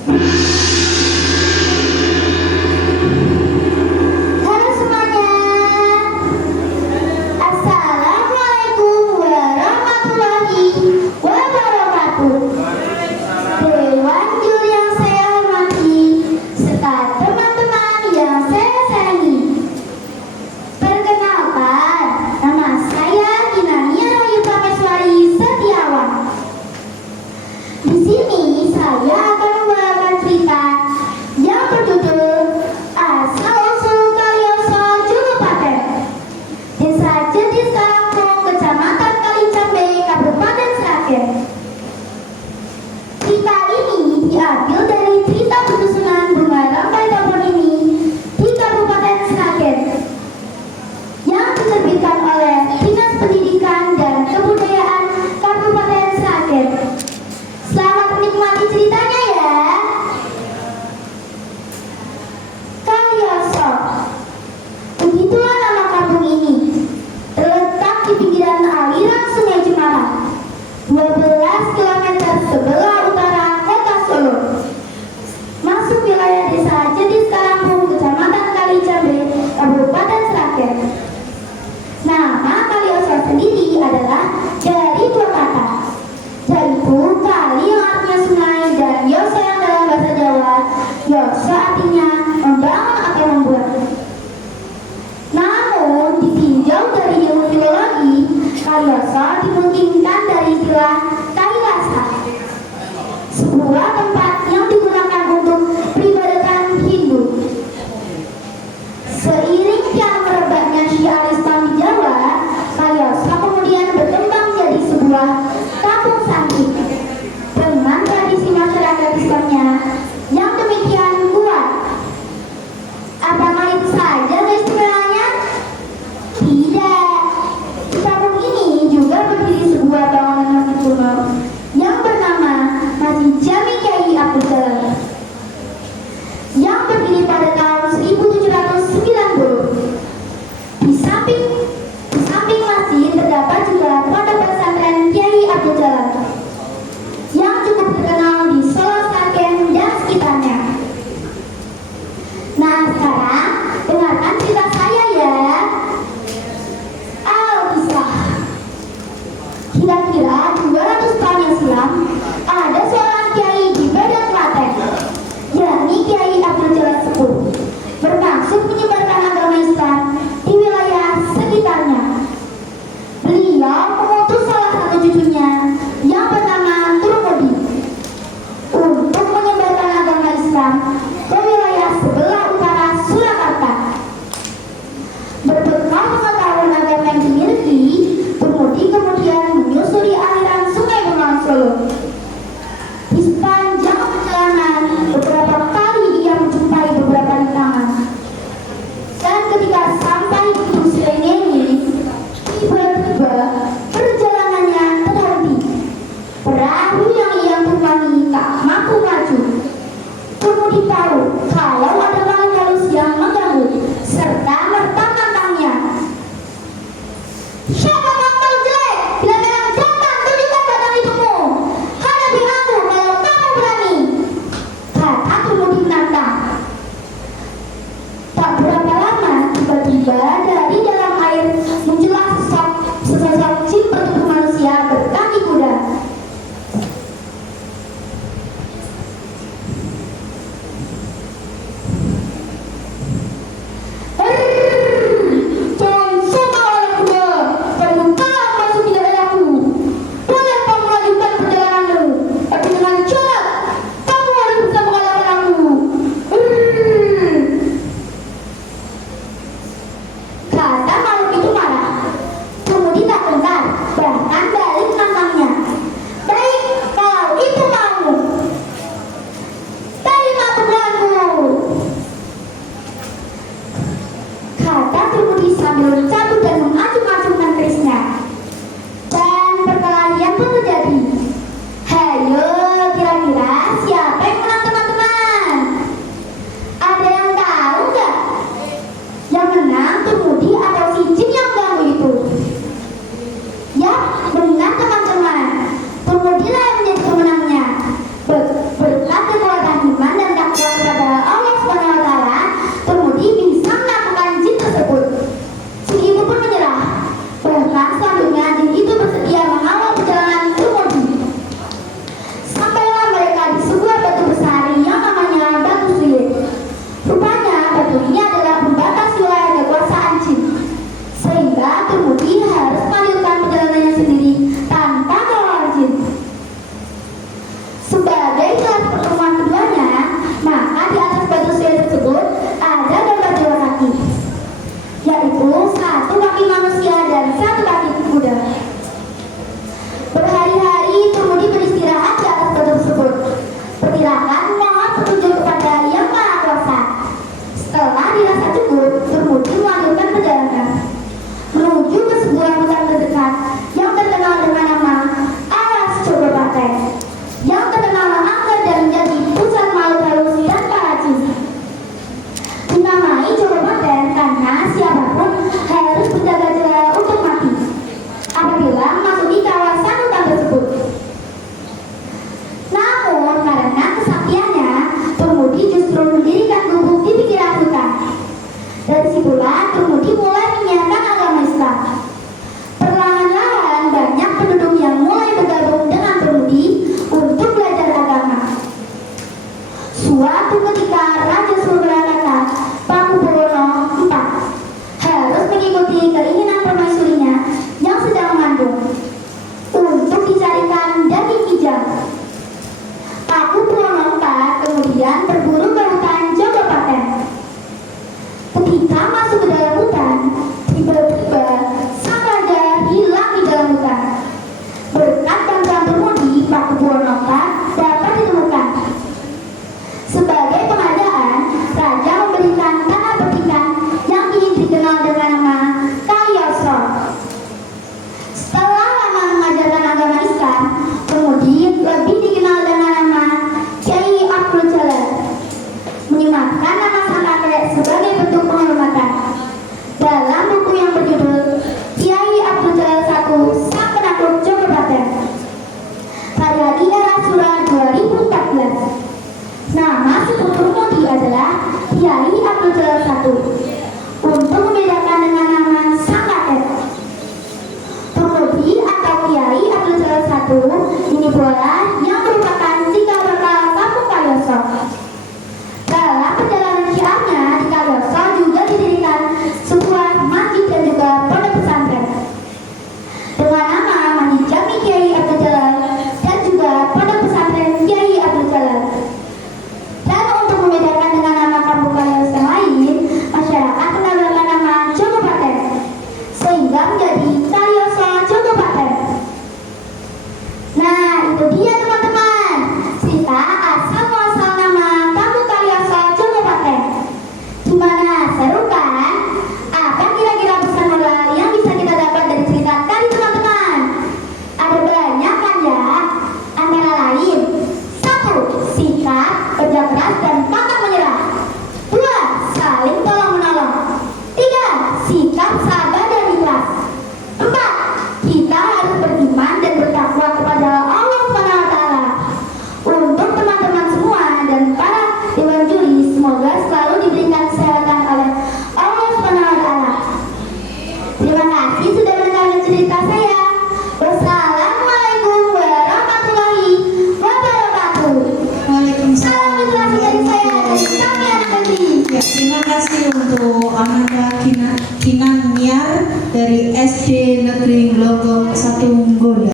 Halo semuanya, Assalamualaikum warahmatullahi wabarakatuh. Dewan juri yang saya hormati, serta teman-teman yang saya sayangi. Perkenalkan, nama saya Ginania Rahayu Prameswari Setiawan. Di sini saya akan membawakan cerita Dari situlah Turmudi mulai menyiarkan agama Islam. Perlahan-lahan banyak penduduk yang mulai bergabung dengan Turmudi untuk belajar agama. Suatu ketika Raja Surbana kata, Pakubuwono IV harus mengikuti keinginan permaisurinya yang sedang mengandung untuk dicarikan daging kijang. Pakubuwono IV kemudian berburu ke hutan Jogopaten. Ketika masuk ke dalam hutan, tiba-tiba sang raja hilang di dalam hutan. Berkat bantuan Turmudi, Pakubuwono IV dapat ditemukan. Sebagai penghargaan, raja memberikan tanah petikan yang kini dikenal dengan nama Kaliyoso. Setelah lama mengajarkan agama Islam, Turmudi lebih dikenal dengan nama Kyai Abdul Jalal, menyematkan nama sang kakek sebagai bentuk penghormatan. Dalam buku yang berjudul Kyai Abdul Jalal I, Sang Penakluk Jogopaten, karya di era Sura 2014. Nama sepupu Turmudi adalah Kyai Abdul Jalal I, untuk membedakan dengan nama sang kakek. Turmudi atau Kyai Abdul Jalal I ini pula yang merupakan cikal bakal kampung Kaliyoso. Dalam perjalanan syiarnya di Kaliyoso juga didirikan sebuah masjid dan juga pondok pesantren dengan nama Masjid Jami Kyai Abdul Jalal dan juga pondok pesantren Kyai Abdul Jalal. Dan untuk membedakan dengan nama kampung Kaliyoso yang lain, masyarakat menambahkan nama Jogopaten sehingga menjadi Kaliyoso Jogopaten. Nah, itu dia teman-teman, cerita asal muasal nama kampung Kaliyoso Jogopaten. Gimana, seru kan? Apa kira-kira pesan moral yang bisa kita dapat dari cerita tadi teman-teman? Ada banyak kan ya? Antara lain, 1. Sikap, kerja keras dan pantang menyerah. 2. Saling tolong menolong. 3. Sikap sabar dan ikhlas. 4. Kita harus beriman dan bertakwa kepada Allah SWT. Untuk teman-teman semua dan para dewan juri, semoga selalu diberikan kesehatan oleh Allah SWT. Terima kasih sudah mendengarkan cerita saya. Wassalamualaikum warahmatullahi wabarakatuh. Salam literasi dari saya, dari kami anak negeri. Ya, terima kasih untuk Amanda Kinan Niar dari SD Negeri Glogok 1 Goda.